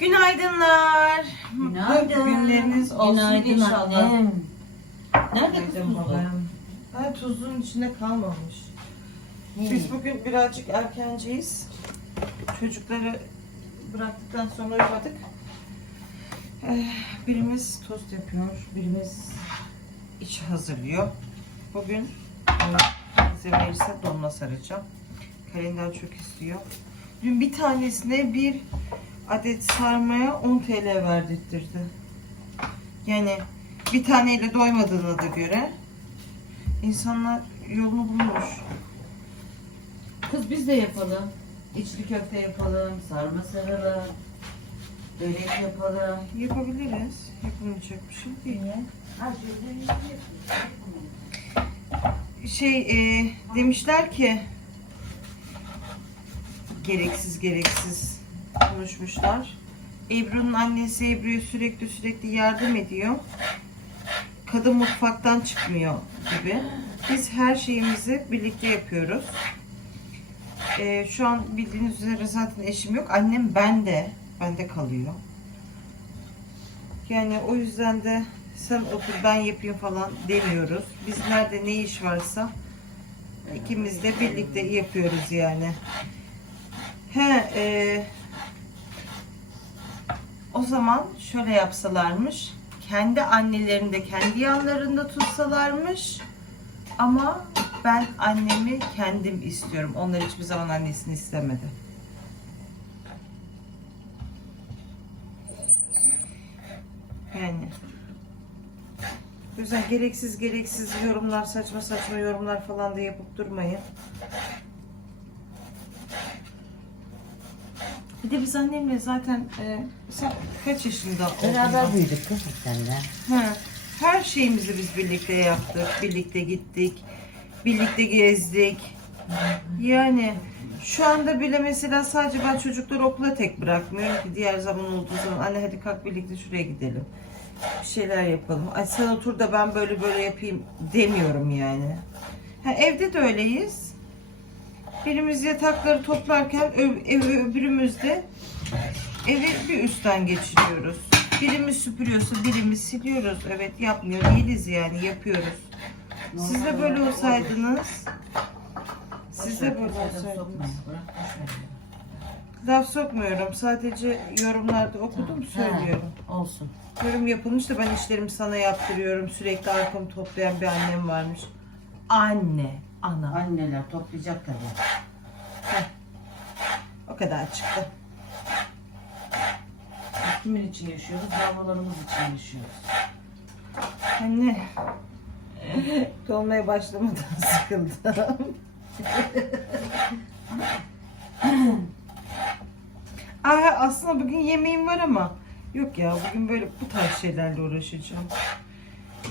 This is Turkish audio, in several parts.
Günaydınlar. Günaydın. Günleriniz olsun Günaydın inşallah. annem. Nerede kız Günaydın tuzlu? babam. Ha, tuzluğun içinde kalmamış. Biz bugün birazcık erkenciyiz. Çocukları bıraktıktan sonra uyumadık. Eh, Birimiz tost yapıyor, birimiz iç hazırlıyor. Bugün bize verirse dolma saracağım. Kalender çok istiyor. Dün bir tanesine bir adet sarmaya 10 TL verdirtirdi. Yani bir taneyle doymadığına da göre insanlar yolunu bulmuş. Kız biz de yapalım. İçli köfte yapalım, sarma saralım. Börek yapalım. Yapabiliriz. Yapılmayacak bir şey değil. Niye? Ha şöyle Şey e, demişler ki gereksiz gereksiz konuşmuşlar. Ebru'nun annesi Ebru'ya sürekli sürekli yardım ediyor. Kadın mutfaktan çıkmıyor gibi. Biz her şeyimizi birlikte yapıyoruz. E, şu an bildiğiniz üzere zaten eşim yok. Annem bende. Bende kalıyor. Yani o yüzden de sen otur ben yapayım falan demiyoruz. Biz nerede ne iş varsa ikimiz de birlikte yapıyoruz yani. He, e, o zaman şöyle yapsalarmış. Kendi annelerinde kendi yanlarında tutsalarmış. Ama ben annemi kendim istiyorum. Onlar hiçbir zaman annesini istemedi. Yani. O yüzden gereksiz gereksiz yorumlar, saçma saçma yorumlar falan da yapıp durmayın. Bir de biz annemle zaten e, sen kaç yaşında oldun? Beraber büyüdük kızım seninle. Ha, her şeyimizi biz birlikte yaptık, birlikte gittik, birlikte gezdik. Yani şu anda bile mesela sadece ben çocukları okula tek bırakmıyorum ki diğer zaman olduğu zaman anne hadi kalk birlikte şuraya gidelim. Bir şeyler yapalım. Ay sen otur da ben böyle böyle yapayım demiyorum yani. Ha, evde de öyleyiz. Birimiz yatakları toplarken ö- ev, öbürümüz de evi bir üstten geçiriyoruz. Birimiz süpürüyorsa birimiz siliyoruz. Evet yapmıyor değiliz yani yapıyoruz. Siz de böyle olsaydınız siz de böyle olsaydınız. Laf sokmuyorum. Sadece yorumlarda okudum söylüyorum. Olsun. Yorum yapılmış da ben işlerimi sana yaptırıyorum. Sürekli arkamı toplayan bir annem varmış. Anne, ana. Anneler toplayacak tabii. O kadar çıktı. Biz kimin için yaşıyoruz? Babalarımız için yaşıyoruz. Anne. Dolmaya başlamadan sıkıldım. Aa, aslında bugün yemeğim var ama yok ya bugün böyle bu tarz şeylerle uğraşacağım.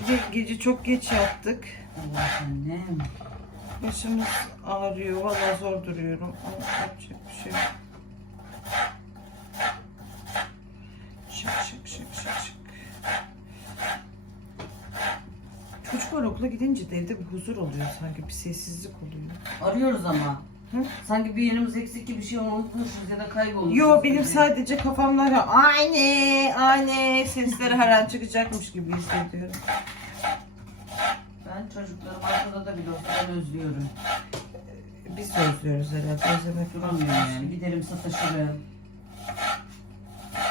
De gece çok geç yattık. Allah annem. Başımız ağrıyor. Vallahi zor duruyorum. Ama yapacak bir şey yok. Şık şık şık şık şık. Çocuklar okula gidince de evde bir huzur oluyor sanki. Bir sessizlik oluyor. Arıyoruz ama. Hı? Sanki bir yerimiz eksik gibi bir şey unutmuşuz ya da kaybolmuşuz. Yo benim gibi. sadece kafamda anne anne sesleri her an çıkacakmış gibi hissediyorum. Ben çocuklarım arkada da bile olsa ben özlüyorum. Biz de özlüyoruz herhalde. Özlemek Duramıyorum yani. Giderim sataşırım.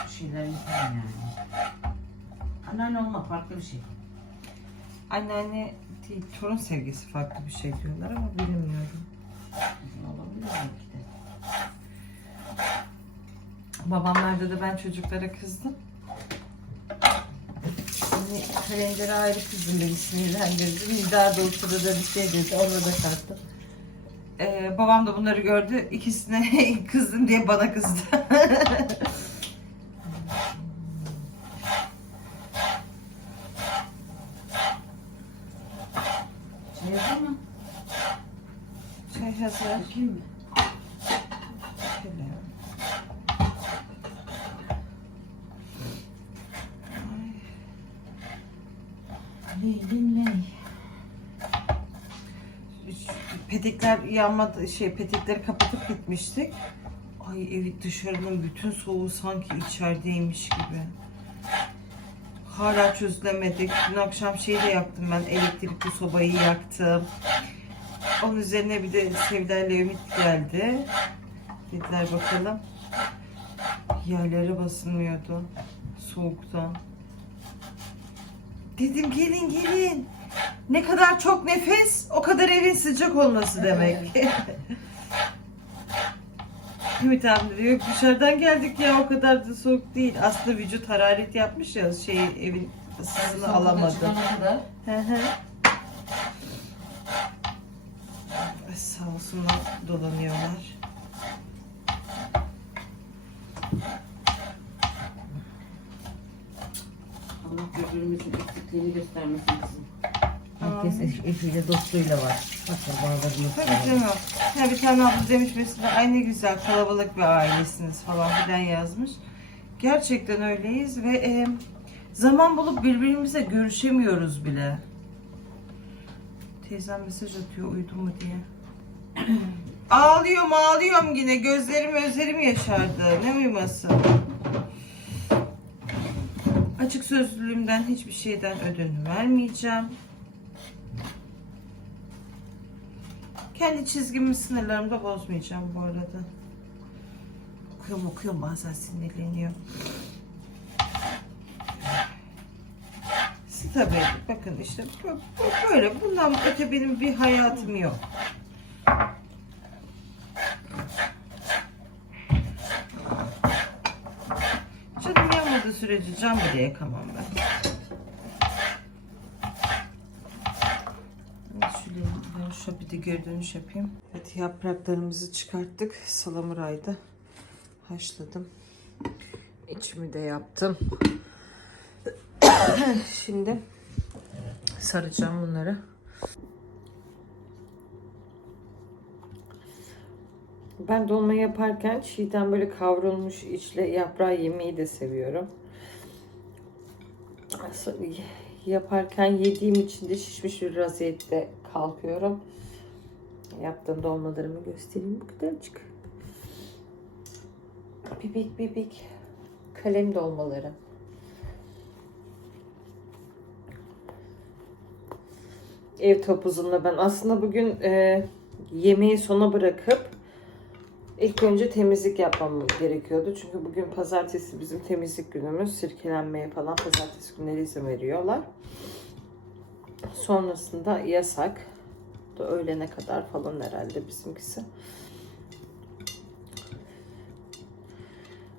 Bir şeyler yaparım yani. Anneanne olma farklı bir şey. Anneanne değil, torun sevgisi farklı bir şey diyorlar ama bilmiyorum. Olabilir belki de. Babamlarda da ben çocuklara kızdım. Hani kalendere ayrı kızdım beni sinirlendirdi. Nida da oturdu da bir şey dedi. Ona da kalktım. Ee, babam da bunları gördü. İkisine kızdın diye bana kızdı. Şey yapar mı? Çay hazır. Bakayım mı? Petekler yanmadı, şey petekleri kapatıp gitmiştik. Ay evi dışarının bütün soğuğu sanki içerideymiş gibi. Hala çözülemedik. Dün akşam şeyi de yaktım ben. Elektrikli sobayı yaktım. Onun üzerine bir de Sevda ile Ümit geldi. Dediler bakalım. Yerlere basılmıyordu. Soğuktan. Dedim gelin gelin. Ne kadar çok nefes o kadar evin sıcak olması demek. Ümit abi diyor dışarıdan geldik ya o kadar da soğuk değil. Aslında vücut hararet yapmış ya şey evin ısısını alamadı. Hı hı. Ay, Sağ olsunlar dolanıyorlar. Allah birbirimizin eksikliğini göstermesin eşiyle dostuyla var. Akrabalarımız Tabii var. canım. Ya bir tane abla demiş mesela ay ne güzel kalabalık bir ailesiniz falan filan yazmış. Gerçekten öyleyiz ve e, zaman bulup birbirimize görüşemiyoruz bile. Teyzem mesaj atıyor uyudun mu diye. ağlıyorum ağlıyorum yine gözlerim özlerim yaşardı. Ne uyuması? Açık sözlülüğümden hiçbir şeyden ödün vermeyeceğim. Kendi çizgimi sınırlarımı da bozmayacağım bu arada. Okuyorum okuyorum bazen sinirleniyor. Tabii bakın işte böyle bundan öte benim bir hayatım yok. Canım yanmadığı sürece cam bile yakamam ben. Şöyle şu bir de geri dönüş yapayım. Evet yapraklarımızı çıkarttık. Salamuraydı. Haşladım. İçimi de yaptım. Şimdi saracağım bunları. Ben dolma yaparken çiğden böyle kavrulmuş içle yaprağı yemeyi de seviyorum. Yaparken yediğim için de şişmiş bir vaziyette kalkıyorum. Yaptığım dolmalarımı göstereyim bu kadarcık. Bibik bibik kalem dolmaları. Ev topuzumla ben aslında bugün e, yemeği sona bırakıp ilk önce temizlik yapmam gerekiyordu. Çünkü bugün pazartesi bizim temizlik günümüz. Sirkelenmeye falan pazartesi günleri izin veriyorlar. Sonrasında yasak. Da öğlene kadar falan herhalde bizimkisi.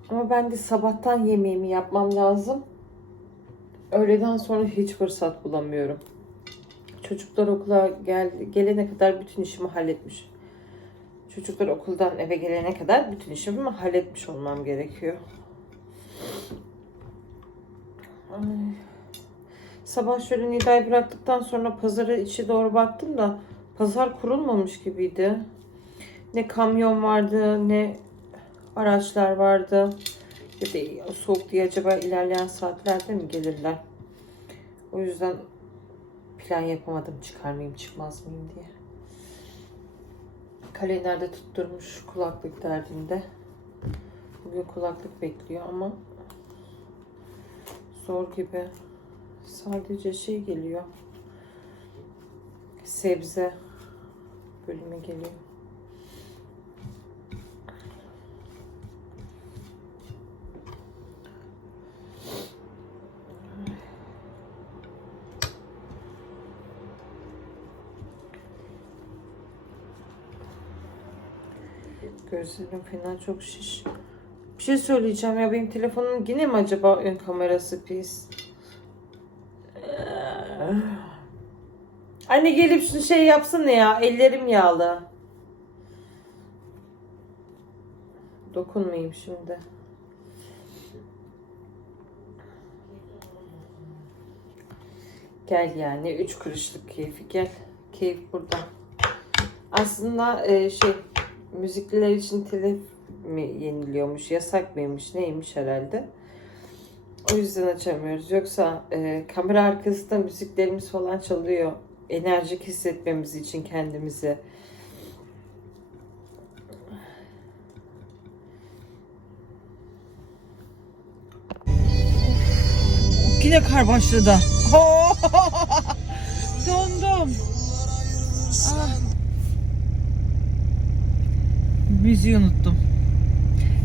Ama ben de sabahtan yemeğimi yapmam lazım. Öğleden sonra hiç fırsat bulamıyorum. Çocuklar okula gel, gelene kadar bütün işimi halletmiş. Çocuklar okuldan eve gelene kadar bütün işimi halletmiş olmam gerekiyor. Ay. Sabah şöyle Nida'yı bıraktıktan sonra pazara içi doğru baktım da pazar kurulmamış gibiydi. Ne kamyon vardı ne araçlar vardı. Ya da soğuk diye acaba ilerleyen saatlerde mi gelirler? O yüzden plan yapamadım çıkar mıyım çıkmaz mıyım diye. Kalenderde tutturmuş kulaklık derdinde. Bugün kulaklık bekliyor ama zor gibi. Sadece şey geliyor. Sebze bölümü geliyor. Gözlerim falan çok şiş. Bir şey söyleyeceğim ya benim telefonum yine mi acaba ön kamerası pis? Anne gelip şunu şey yapsana ya ellerim yağlı. Dokunmayayım şimdi. Gel yani üç kuruşluk keyfi gel. Keyif burada. Aslında e, şey müzikliler için telif mi yeniliyormuş, yasak mıymış, neymiş herhalde. O yüzden açamıyoruz. Yoksa e, kamera arkasında müziklerimiz falan çalıyor. Enerjik hissetmemiz için kendimizi. Yine kar başladı. Dondum. Ah. Müziği unuttum.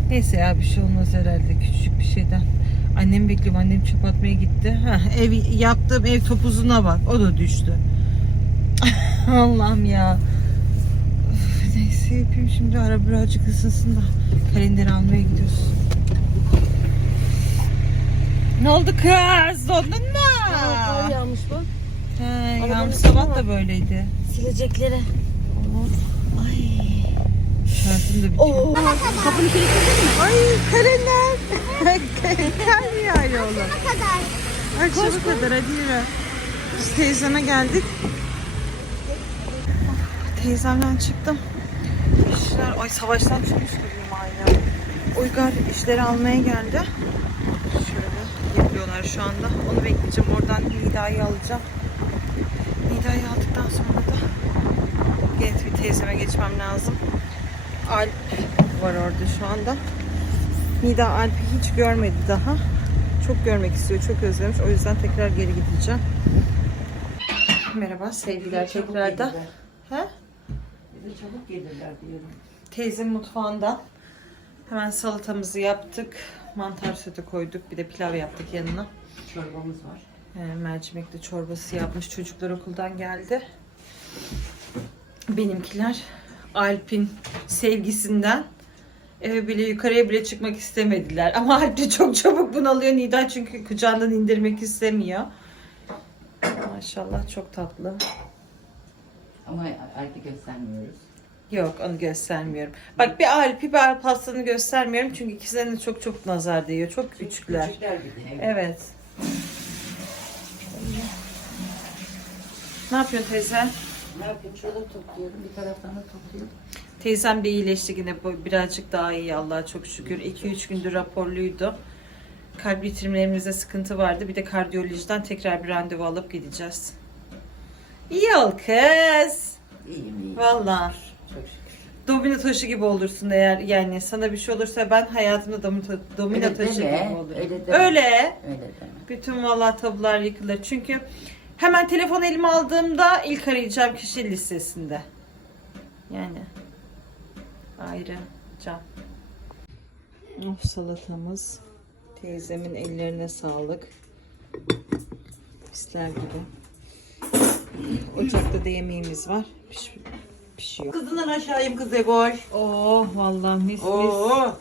Neyse ya bir şey olmaz herhalde küçük bir şeyden. Annem bekliyorum. Annem çöp atmaya gitti. Heh, ev yaptığım ev topuzuna bak. O da düştü. Allah'ım ya. Üf, Neyse yapayım şimdi ara birazcık ısınsın da kalenderi almaya gidiyoruz. Ne oldu kız? Dondun mu? Kar yağmış bak. He, yağmur sabah da böyleydi. Silecekleri. Ay. Şarjım da bitiyor. Oo. Kapını kilitledin mi? Ay kalender. Kar yağıyor oğlum. kadar. Akşama kadar hadi yürü. Biz teyzeme geldik. Teyzemden çıktım. İşler, ay savaştan çıkmış gibiyim aynı. Uygar işleri almaya geldi. Şöyle yapıyorlar şu anda. Onu bekleyeceğim. Oradan Nida'yı alacağım. Nida'yı aldıktan sonra da bir teyzeme geçmem lazım. Alp var orada şu anda. Nida Alp'i hiç görmedi daha. Çok görmek istiyor, çok özlemiş. O yüzden tekrar geri gideceğim. Merhaba sevgiler tekrardan. He? Bize çabuk gelirler diyorum. Teyzem mutfağından hemen salatamızı yaptık. Mantar sote koyduk. Bir de pilav yaptık yanına. Çorbamız var. Ee, mercimekli çorbası yapmış. Çocuklar okuldan geldi. Benimkiler Alp'in sevgisinden eve bile yukarıya bile çıkmak istemediler. Ama Alp de çok çabuk bunalıyor Nida çünkü kucağından indirmek istemiyor. Maşallah çok tatlı. Ama Alp'i göstermiyoruz. Yok onu göstermiyorum. Bak bir Alp'i bir Alp hastalığını göstermiyorum çünkü ikisine de çok çok nazar değiyor. Çok küçükler. Küçükler bir de. Evet. Evet. Ne yapıyorsun teyze? Ne yapayım? Şurada topluyorum. Bir taraftan da topluyorum. Teyzem de iyileşti yine birazcık daha iyi Allah'a çok şükür. 2-3 gündür raporluydu. Kalp ritimlerimizde sıkıntı vardı. Bir de kardiyolojiden tekrar bir randevu alıp gideceğiz. İyi ol kız. İyiyim iyiyim. Valla. Çok şükür. Domino taşı gibi olursun eğer yani sana bir şey olursa ben hayatımda domino, domino Öyle taşı deme, gibi olurum. öyle deme. Öyle. Öyle deme. Bütün vallahi tabular yıkılır. Çünkü hemen telefon elime aldığımda ilk arayacağım kişi listesinde. Yani ayrı can. Of salatamız. Teyzemin ellerine sağlık. Pisler gibi. Ocakta da yemeğimiz var. Piş, pişiyor. Kızından aşağıyım kız Eboş. Oh vallahi mis mis. Oo.